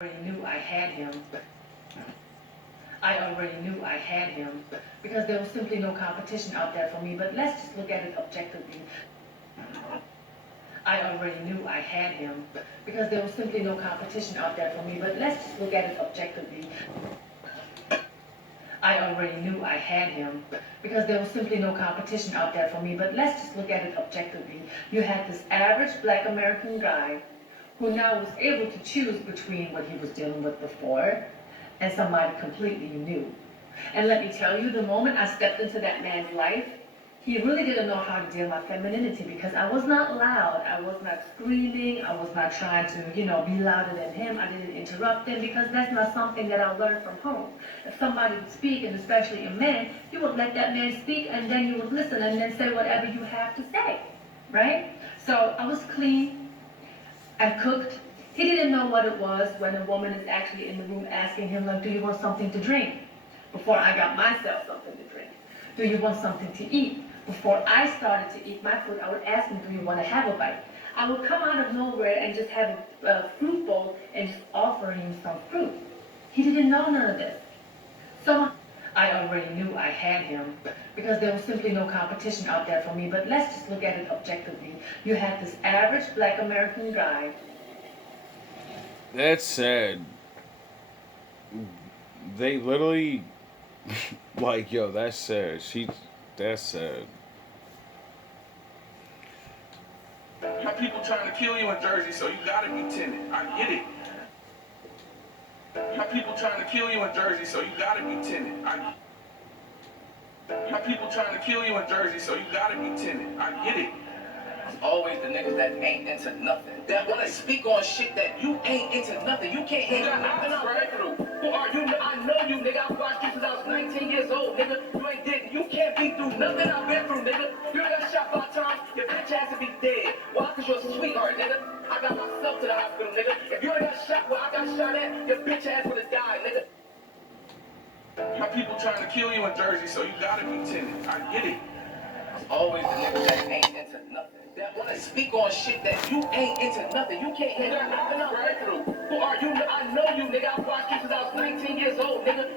already knew I had him. I already knew I had him because there was simply no competition out there for me. But let's just look at it objectively. I already knew I had him because there was simply no competition out there for me. But let's just look at it objectively. I already knew I had him because there was simply no competition out there for me. But let's just look at it objectively. You had this average black American guy who now was able to choose between what he was dealing with before and somebody completely new. And let me tell you, the moment I stepped into that man's life, he really didn't know how to deal with my femininity because I was not loud. I was not screaming. I was not trying to, be louder than him. I didn't interrupt him because that's not something that I learned from home. If somebody would speak, and especially a man, you would let that man speak and then you would listen and then say whatever you have to say, right? So I was clean. I cooked. He didn't know what it was when a woman is actually in the room asking him, like, do you want something to drink? Before I got myself something to drink. Do you want something to eat? Before I started to eat my food, I would ask him, do you want to have a bite? I would come out of nowhere and just have a fruit bowl and just offer him some fruit. He didn't know none of this. So I already knew I had him because there was simply no competition out there for me. But let's just look at it objectively. You had this average black American guy. That's sad. They literally, like, yo, that's sad. That's sad. My people trying to kill you in Jersey, so you gotta be timid. I get it. My people trying to kill you in Jersey, so you gotta be timid. My people trying to kill you in Jersey, so you gotta be timid. I get it. It's always the niggas that ain't into nothing. That wanna speak on shit that you ain't into nothing. You can't handle nothing I've been through. Who are you? I know you, nigga. I've watched you since I was 19 years old, nigga. You can't be through nothing I've been through, nigga. You done got shot 5 times, your bitch has to be dead. Why? Cause you're a sweetheart, nigga. I got myself to the hospital, nigga. If you done got shot where I got shot at, your bitch ass would have died, nigga. My people trying to kill you in Jersey, so you gotta be timid. I get it. It's always the niggas that ain't into nothing. That wanna speak on shit that you ain't into nothing. You can't handle nothing I've been through. Who are you? I know you, nigga. I've watched you since I was 19 years old, nigga.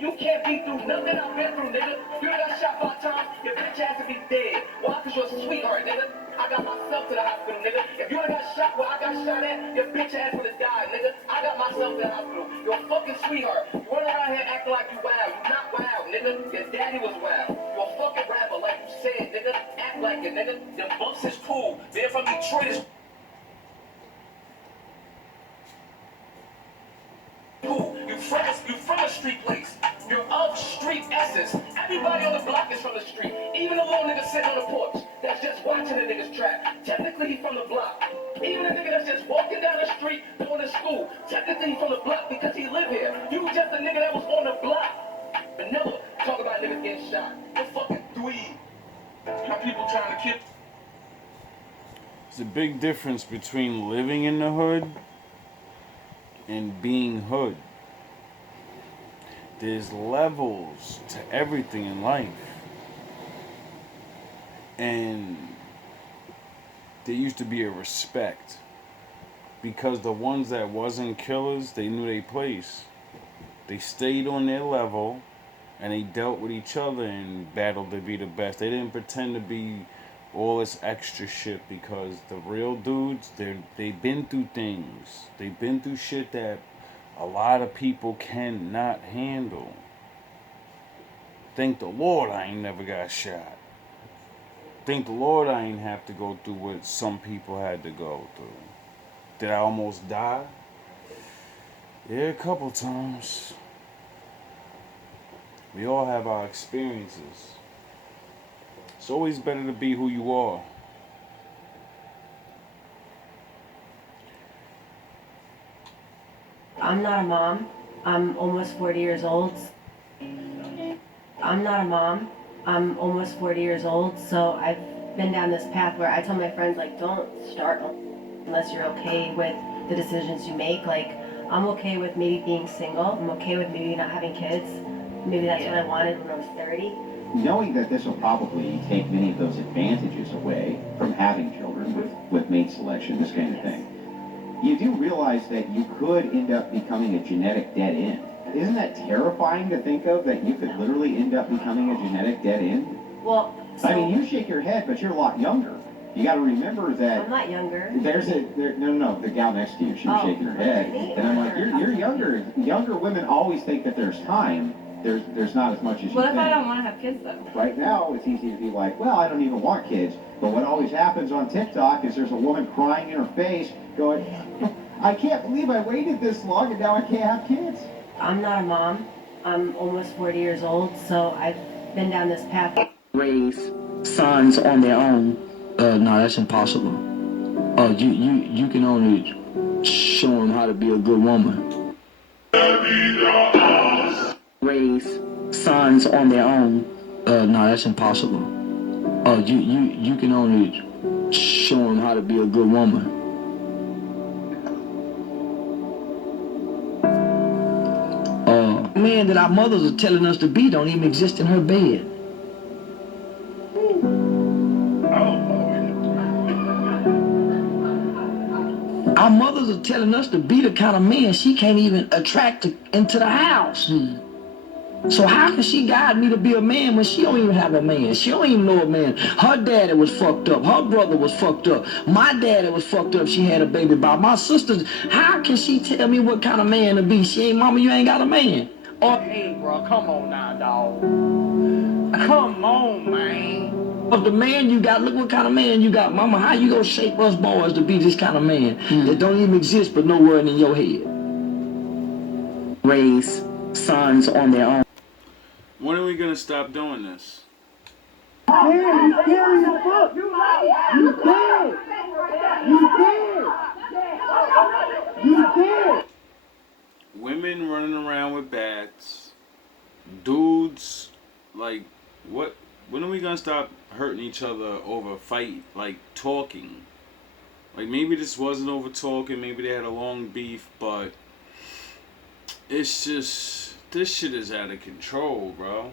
You can't be through nothing I've been through, nigga. You done got shot 5 times, your bitch has to be dead. Why? Cause you're a sweetheart, nigga. I got myself to the hospital, nigga. If you done got shot where I got shot at, your bitch ass would have died, nigga. I got myself to the hospital. You're a fucking sweetheart. You run around here acting like you wild. You not wild, nigga. Your daddy was wild. You're a fucking rapper, like you said, nigga. Act like it, nigga. Them bumps is cool. They're from Detroit is cool. You from a street place. You're of street essence. Everybody on the block is from the street. Even the little nigga sitting on the porch that's just watching the niggas trap. Technically, he's from the block. Even the nigga that's just walking down the street going to school. Technically, he's from the block because he live here. You just a nigga that was on the block. But never talk about niggas getting shot. You're fucking dweeb. My people trying to kill. There's a big difference between living in the hood and being hood. There's levels to everything in life. And there used to be a respect. Because the ones that wasn't killers, they knew their place. They stayed on their level and they dealt with each other and battled to be the best. They didn't pretend to be all this extra shit because the real dudes, they've been through things. They've been through shit that a lot of people cannot handle. Thank the Lord I ain't never got shot. Thank the Lord I ain't have to go through what some people had to go through. Did I almost die? Yeah, a couple times. We all have our experiences. It's always better to be who you are. I'm not a mom. I'm almost 40 years old. I'm not a mom. I'm almost 40 years old, so I've been down this path where I tell my friends, like, don't start unless you're okay with the decisions you make. Like, I'm okay with maybe being single. I'm okay with maybe not having kids. Maybe that's what I wanted when I was 30. Knowing that this will probably take many of those advantages away from having children with mate selection, this kind of thing. you do realize that you could end up becoming a genetic dead end. Isn't that terrifying to think of, that you could literally end up becoming a genetic dead end? Well, so I mean, you shake your head, but you're a lot younger. You got to remember that. I'm not younger. No, the gal next to you, she was shaking her head, and I'm like, you're younger. Younger women always think that there's time. There's not as much as you What if think. I don't want to have kids though? Right now, it's easy to be like, well, I don't even want kids. But what always happens on TikTok is there's a woman crying in her face, going, I can't believe I waited this long and now I can't have kids. I'm not a mom. I'm almost 40 years old, so I've been down this path. Raise sons on their own. No, that's impossible. You can only show them how to be a good woman. Raise sons on their own. No, that's impossible. You can only show them how to be a good woman. Man that our mothers are telling us to be don't even exist in her bed. Our mothers are telling us to be the kind of man she can't even attract into the house. So how can she guide me to be a man when she don't even have a man? She don't even know a man. Her daddy was fucked up. Her brother was fucked up. My daddy was fucked up. She had a baby by my sisters. How can she tell me what kind of man to be? She ain't, mama, you ain't got a man. Or, Hey, bro, come on now, dog. Come on, man. of the man you got, look what kind of man you got. Mama, how you gonna shape us boys to be this kind of man that don't even exist but nowhere in your head? Raise sons on their own. When are we gonna stop doing this? Women running around with bats. Dudes, like, what? When are we gonna stop hurting each other over fight, like talking? Like, maybe this wasn't over talking, maybe they had a long beef, but it's just, this shit is out of control, bro.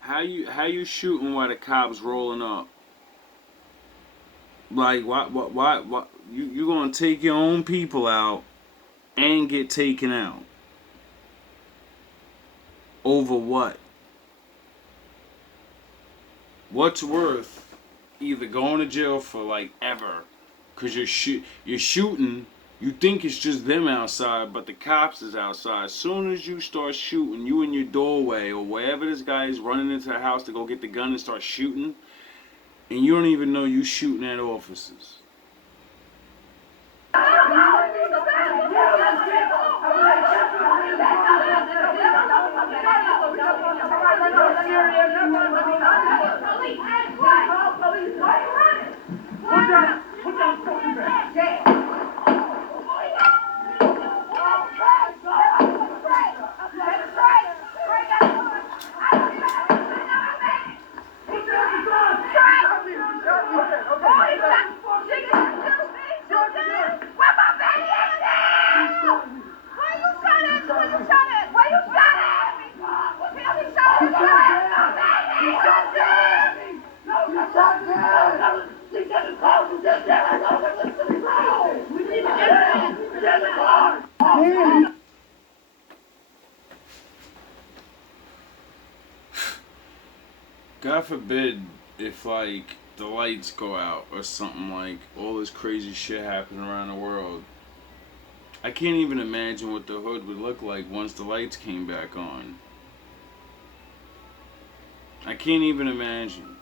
How you shooting while the cops rolling up? Like, why you gonna take your own people out and get taken out? Over what? What's worth either going to jail for like ever, cause you're shooting, you think it's just them outside, but the cops is outside. As soon as you start shooting, you in your doorway or wherever this guy is running into the house to go get the gun and start shooting, and you don't even know you shooting at officers. God forbid if like the lights go out or something, like all this crazy shit happening around the world. I can't even imagine what the hood would look like once the lights came back on. I can't even imagine.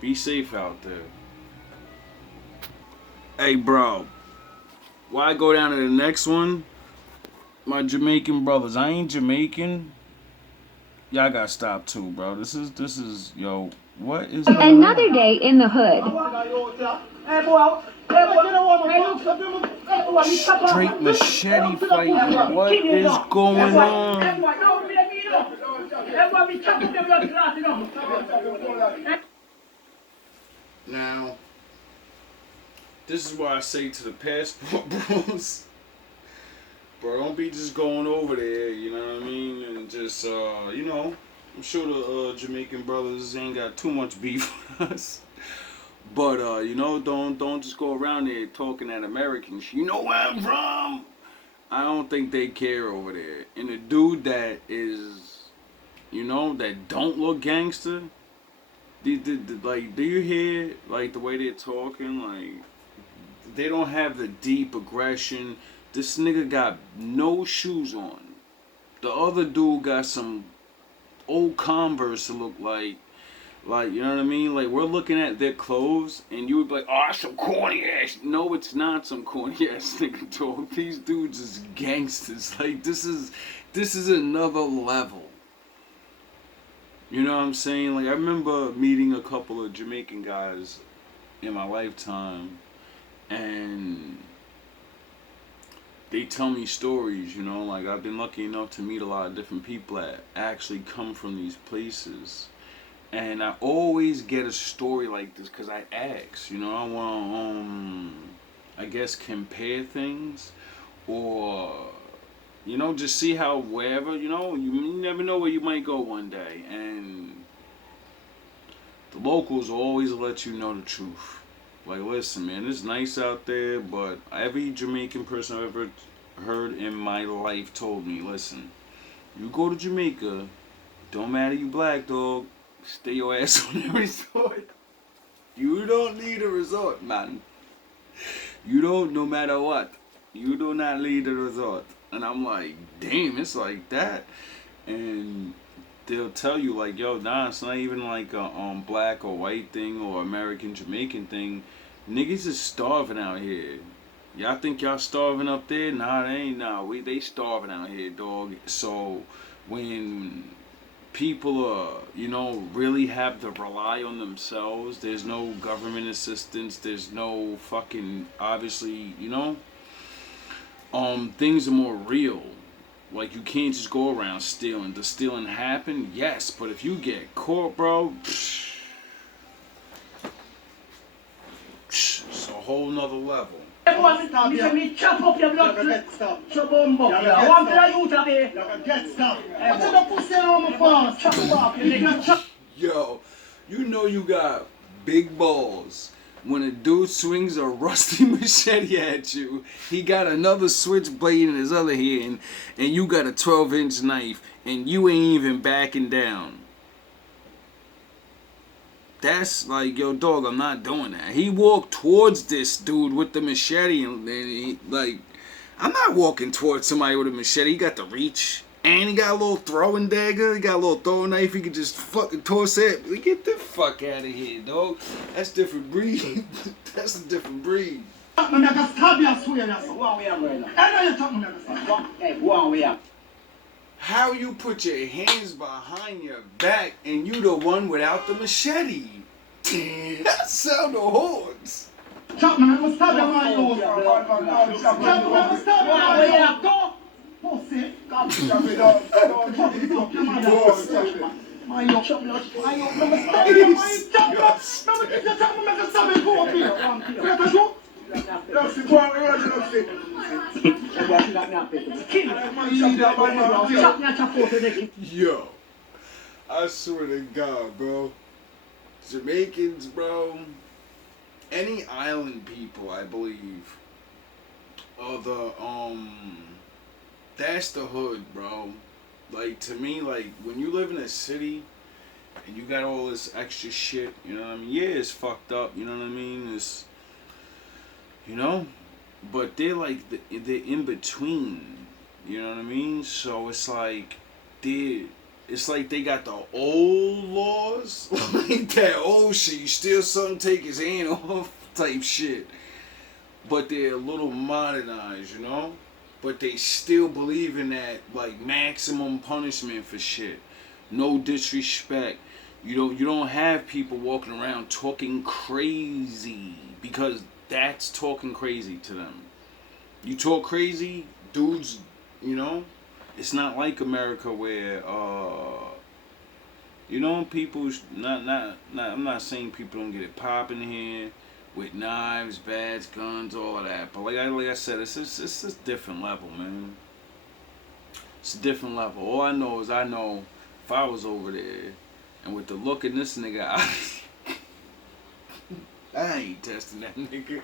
Be safe out there. Hey bro, why I go down to the next one? My Jamaican brothers, I ain't Jamaican. Y'all gotta stop too, bro. This is, yo, what is Another day in the hood. Straight machete fighting. What is going on? Now, this is why I say to the passport bros, bro, don't be just going over there, you know what I mean? And just, you know, I'm sure the Jamaican brothers ain't got too much beef with us. But you know, don't just go around there talking at Americans. You know where I'm from. I don't think they care over there. And the dude that is, you know, that don't look gangster. Like, do you hear like the way they're talking? Like, they don't have the deep aggression. This nigga got no shoes on. The other dude got some old Converse to look like, you know what I mean? Like, we're looking at their clothes, and you would be like, oh, that's some corny ass. No, it's not some corny ass nigga, dog. These dudes is gangsters. Like, this is another level. You know what I'm saying? Like, I remember meeting a couple of Jamaican guys in my lifetime, and they tell me stories, you know? Like, I've been lucky enough to meet a lot of different people that actually come from these places. And I always get a story like this because I ask, you know? I want to, I guess, compare things, or, you know, just see how wherever, you know, you never know where you might go one day. And the locals will always let you know the truth. Like, listen, man, it's nice out there, but every Jamaican person I've ever heard in my life told me, listen, you go to Jamaica, don't matter you black, dog, stay your ass on the resort. You don't need a resort, man. You don't, no matter what. You do not need a resort. And I'm like, damn, it's like that. And they'll tell you, like, yo, nah, it's not even like a black or white thing or American Jamaican thing. Niggas is starving out here. Y'all think y'all starving up there? Nah, they ain't. Nah, they starving out here, dog. So when people you know, really have to rely on themselves, there's no government assistance, there's no fucking, obviously, you know, things are more real. Like, you can't just go around stealing. Does stealing happen? Yes, but if you get caught, bro, it's a whole nother level. Chop up your blood. Chop on book. I want to you to be. Get stuff. What's the pussy on my phone? Chop up your nigga. Yo, you know you got big balls when a dude swings a rusty machete at you. He got another switchblade in his other hand, and you got a 12-inch knife, and you ain't even backing down. That's like, yo, dog, I'm not doing that. He walked towards this dude with the machete, and he, like, I'm not walking towards somebody with a machete. He got the reach, and he got a little throwing dagger. He got a little throwing knife. He could just fucking toss it. Get the fuck out of here, dog. That's different breed. That's a different breed. How you put your hands behind your back and you the one without the machete? That sound the horns. Chapman, I must have your man. Chapman, I must have your man. Go. Pussy. Yo, I swear to God, bro. Jamaicans, bro. Any island people, I believe, are the that's the hood, bro. Like, to me, like, when you live in a city and you got all this extra shit, you know what I mean? Yeah, it's fucked up, you know what I mean? It's, you know, but they're like, they're in between, you know what I mean? So it's like, they got the old laws, like that old shit, you steal something, take his hand off type shit. But they're a little modernized, you know? But they still believe in that, like, maximum punishment for shit. No disrespect. You don't have people walking around talking crazy, because that's talking crazy to them. You talk crazy, dudes, you know? It's not like America where, you know, people, I'm not saying people don't get it popping here with knives, bats, guns, all of that. But like I said, it's a different level, man. It's a different level. All I know is I know if I was over there and with the look in this nigga eyes, I ain't testing that nigga.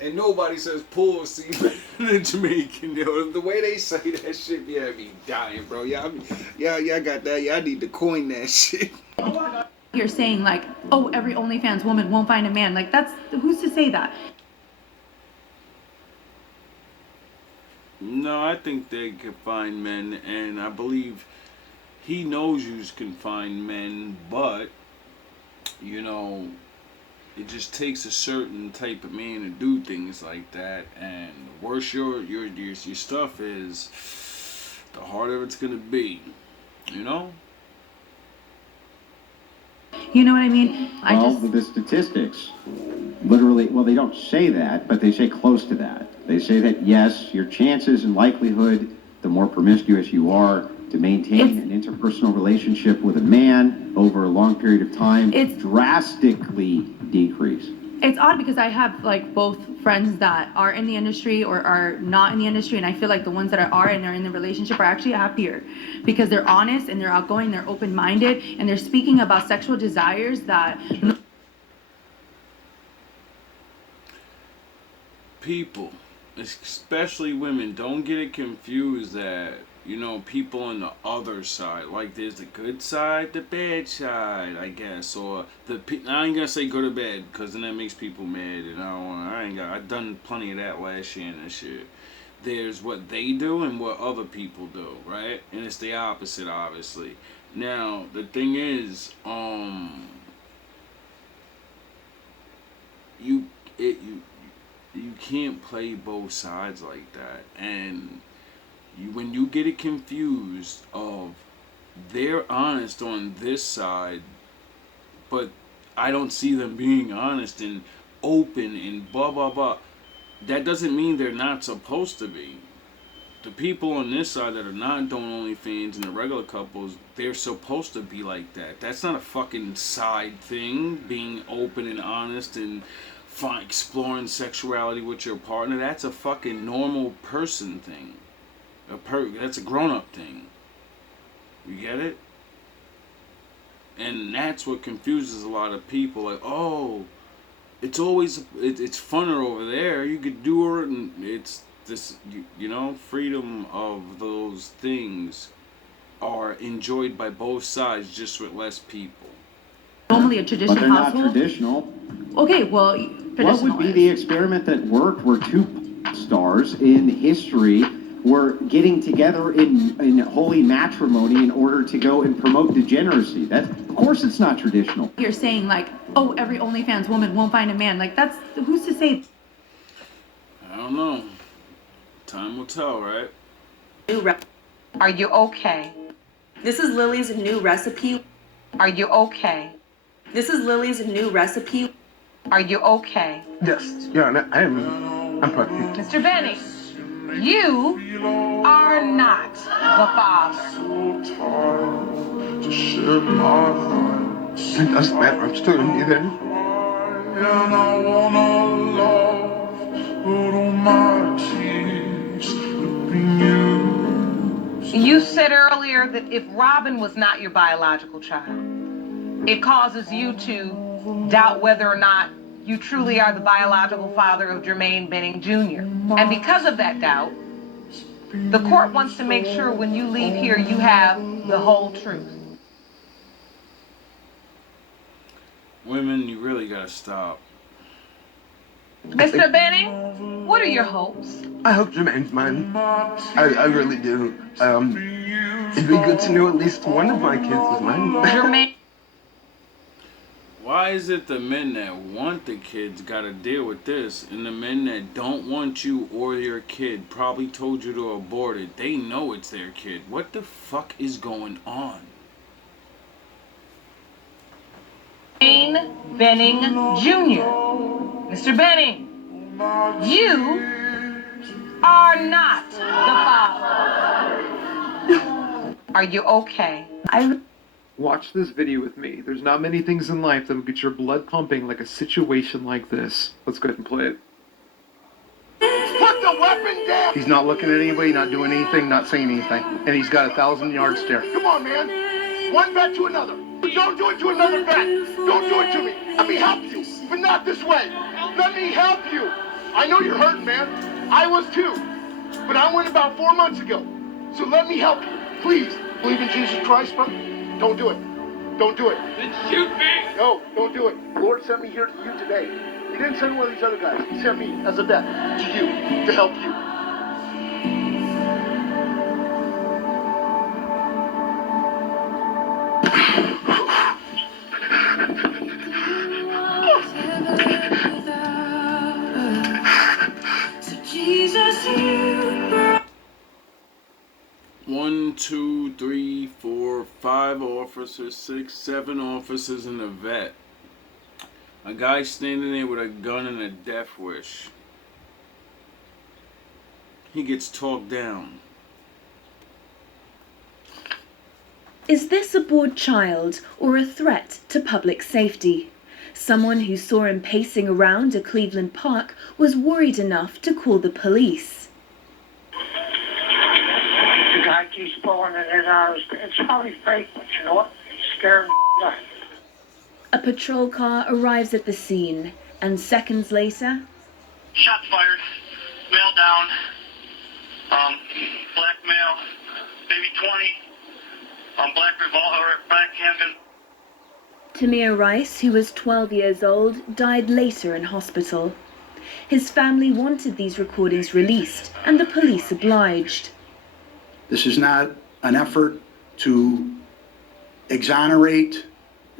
And nobody says pussy better than Jamaican, yo. The way they say that shit, yeah, be dying, bro. Y'all got that. Y'all need to coin that shit. You're saying like, oh, every OnlyFans woman won't find a man. Like, that's, who's to say that? No, I think they can find men, and I believe he knows you can find men, but, you know, it just takes a certain type of man to do things like that, and the worse your stuff is, the harder it's gonna be, you know? You know what I mean? The statistics, literally, well, they don't say that, but they say close to that. They say that, yes, your chances and likelihood, the more promiscuous you are, to maintain an interpersonal relationship with a man over a long period of time, drastically decrease. It's odd because I have like both friends that are in the industry or are not in the industry, and I feel like the ones that are and they're in the relationship are actually happier because they're honest and they're outgoing, they're open-minded, and they're speaking about sexual desires that people, especially women, don't get it confused that, you know, people on the other side, like there's the good side, the bad side, I guess, or I ain't gonna say good or bad, because then that makes people mad, and I've done plenty of that last year and that shit. There's what they do and what other people do, right? And it's the opposite, obviously. Now, the thing is, you can't play both sides like that, and when you get it confused of they're honest on this side, but I don't see them being honest and open and blah blah blah, that doesn't mean they're not supposed to be. The people on this side that are not doing OnlyFans and the regular couples, they're supposed to be like that. That's not a fucking side thing, being open and honest and exploring sexuality with your partner. That's a fucking normal person thing. That's a grown-up thing. You get it? And that's what confuses a lot of people. Like, oh, it's funner over there. You could do it, and it's this, you know, freedom of those things are enjoyed by both sides, just with less people. Normally a traditional but they're household. not traditional. Okay, well, what would be the experiment that worked where two stars in history were getting together in holy matrimony in order to go and promote degeneracy? Of course it's not traditional. You're saying like, oh, every OnlyFans woman won't find a man. Like, that's, who's to say? I don't know. Time will tell, right? Are you okay? This is Lily's new recipe. Are you okay? This is Lily's new recipe. Are you okay? Yes, Your Honor, I'm fine. Mr. Benny, you are not the father. It doesn't matter, I'm still gonna be there. And I wanna love, but all my tears have been used. You said earlier that if Robin was not your biological child, it causes you to doubt whether or not you truly are the biological father of Jermaine Benning Jr. And because of that doubt, the court wants to make sure when you leave here you have the whole truth. Women, you really gotta stop. Mr. Benning, what are your hopes? I hope Jermaine's mine. I really do. It'd be good to know at least one of my kids is mine. Jermaine. Why is it the men that want the kids gotta deal with this, and the men that don't want you or your kid probably told you to abort it? They know it's their kid. What the fuck is going on? Jermaine Benning Jr. Mr. Benning, you are not the father. Are you okay? Watch this video with me. There's not many things in life that will get your blood pumping like a situation like this. Let's go ahead and play it. What the the weapon down! He's not looking at anybody, not doing anything, not saying anything. And he's got a 1,000-yard stare. Come on, man. One vet to another. Don't do it to another vet. Don't do it to me. Let me help you, but not this way. Let me help you. I know you're hurting, man. I was too. But I went about 4 months ago. So let me help you. Please. Believe in Jesus Christ, bro? Don't do it. Don't do it. Then shoot me! No, don't do it. The Lord sent me here to you today. He didn't send one of these other guys. He sent me as a vet to you, to help you. One, two, three, four, 5 officers, 6, 7 officers, and a vet. A guy standing there with a gun and a death wish. He gets talked down. Is this a bored child or a threat to public safety? Someone who saw him pacing around a Cleveland park was worried enough to call the police. The guy keeps pulling it in out. It's probably fake, but you know what? He's scared of. A patrol car arrives at the scene, and seconds later, shots fired, male down, black male, maybe 20, black revolver, black handgun. Tamir Rice, who was 12 years old, died later in hospital. His family wanted these recordings released, and the police obliged. This is not an effort to exonerate.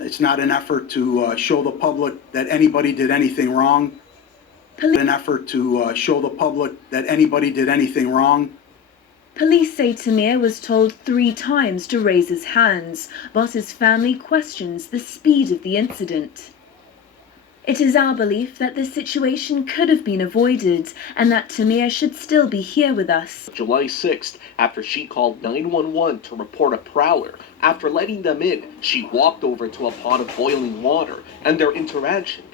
It's not an effort to show the public that anybody did anything wrong. An effort to show the public that anybody did anything wrong. Police say Tamir was told 3 times to raise his hands, but his family questions the speed of the incident. It is our belief that this situation could have been avoided and that Tamir should still be here with us. July 6th, after she called 911 to report a prowler. After letting them in, she walked over to a pot of boiling water, and their interaction